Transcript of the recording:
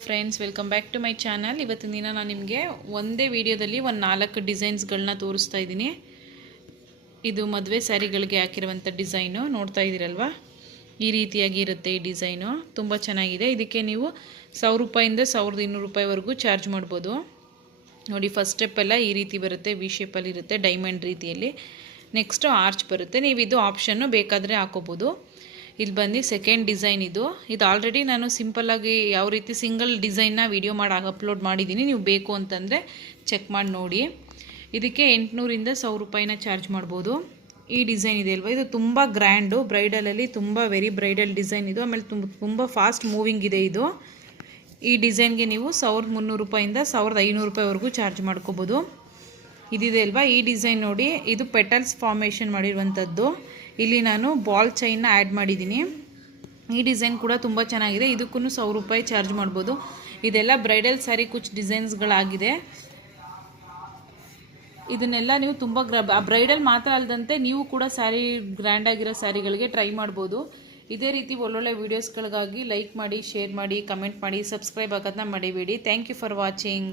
Friends, welcome back to my channel. ಇವತ್ತಿನ ದಿನ ನಾನು ನಿಮಗೆ ಒಂದೇ ವಿಡಿಯೋದಲ್ಲಿ ಒಂದು 4 ಡಿಸೈನ್ಸ್ಗಳನ್ನ ತೋರಿಸ್ತಾ ಇದ್ದೀನಿ. ಇದು ಮದುವೆ ಸ್ಯಾರಿಗಳಿಗೆ ಹಾಕಿರುವಂಥ ಡಿಸೈನು ನೋಡ್ತಾ ಇದ್ದೀರಲ್ವಾ. ಈ ರೀತಿಯಾಗಿ ಇರುತ್ತೆ ಈ ಡಿಸೈನು. ತುಂಬ ಚೆನ್ನಾಗಿದೆ. ಇದಕ್ಕೆ ನೀವು 1000 ರೂಪಾಯಿಂದ 1200 ರೂಪಾಯಿವರೆಗೂ ಚಾರ್ಜ್ ಮಾಡ್ಬೋದು. ನೋಡಿ, ಫಸ್ಟ್ ಸ್ಟೆಪ್ ಎಲ್ಲ ಈ ರೀತಿ ಬರುತ್ತೆ, ವಿ ಶೇಪಲ್ಲಿ ಇರುತ್ತೆ, ಡೈಮಂಡ್ ರೀತಿಯಲ್ಲಿ. ನೆಕ್ಸ್ಟು ಆರ್ಚ್ ಬರುತ್ತೆ. ನೀವು ಇದು ಆಪ್ಷನ್ನು ಬೇಕಾದರೆ ಹಾಕೋಬೋದು. ಇಲ್ಲಿ ಬಂದು ಸೆಕೆಂಡ್ ಡಿಸೈನ್ ಇದು ಆಲ್ರೆಡಿ ನಾನು ಸಿಂಪಲ್ಲಾಗಿ ಯಾವ ರೀತಿ ಸಿಂಗಲ್ ಡಿಸೈನ್ನ ವಿಡಿಯೋ ಮಾಡಿ ಅಪ್ಲೋಡ್ ಮಾಡಿದ್ದೀನಿ. ನೀವು ಬೇಕು ಅಂತಂದರೆ ಚೆಕ್ ಮಾಡಿ ನೋಡಿ. ಇದಕ್ಕೆ 800ರಿಂದ 1000 ರೂಪಾಯಿನ ಚಾರ್ಜ್ ಮಾಡ್ಬೋದು. ಈ ಡಿಸೈನ್ ಇದೆ ಅಲ್ವಾ, ಇದು ತುಂಬ ಗ್ರ್ಯಾಂಡು, ಬ್ರೈಡಲಲ್ಲಿ ತುಂಬ ವೆರಿ ಬ್ರೈಡಲ್ ಡಿಸೈನ್ ಇದು. ಆಮೇಲೆ ತುಂಬ ಫಾಸ್ಟ್ ಮೂವಿಂಗ್ ಇದೆ ಇದು. ಈ ಡಿಸೈನ್ಗೆ ನೀವು 1300 ರೂಪಾಯಿಂದ 1500 ರೂಪಾಯಿವರೆಗೂ ಚಾರ್ಜ್ ಮಾಡ್ಕೋಬೋದು. ಇದಿದೆ ಅಲ್ವಾ, ಈ ಡಿಸೈನ್ ನೋಡಿ, ಇದು ಪೆಟಲ್ಸ್ ಫಾರ್ಮೇಷನ್ ಮಾಡಿರುವಂಥದ್ದು. ಇಲ್ಲಿ ನಾನು ಬಾಲ್ ಚೈನ್ನ ಆ್ಯಡ್ ಮಾಡಿದ್ದೀನಿ. ಈ ಡಿಸೈನ್ ಕೂಡ ತುಂಬ ಚೆನ್ನಾಗಿದೆ. ಇದಕ್ಕೂ 1000 ರೂಪಾಯಿ ಚಾರ್ಜ್ ಮಾಡ್ಬೋದು. ಇದೆಲ್ಲ ಬ್ರೈಡಲ್ ಸ್ಯಾರಿ ಕುಚ್ ಡಿಸೈನ್ಸ್ಗಳಾಗಿದೆ. ಇದನ್ನೆಲ್ಲ ನೀವು ತುಂಬ ಬ್ರೈಡಲ್ ಮಾತ್ರ ಅಲ್ಲದಂತೆ ನೀವು ಕೂಡ ಸ್ಯಾರಿ ಗ್ರ್ಯಾಂಡಾಗಿರೋ ಸ್ಯಾರಿಗಳಿಗೆ ಟ್ರೈ ಮಾಡ್ಬೋದು. ಇದೇ ರೀತಿ ಒಳ್ಳೊಳ್ಳೆ ವೀಡಿಯೋಸ್ಗಳಿಗಾಗಿ ಲೈಕ್ ಮಾಡಿ, ಶೇರ್ ಮಾಡಿ, ಕಮೆಂಟ್ ಮಾಡಿ, ಸಬ್ಸ್ಕ್ರೈಬ್ ಆಗೋದನ್ನ ಮರಿಬೇಡಿ. Thank you for watching.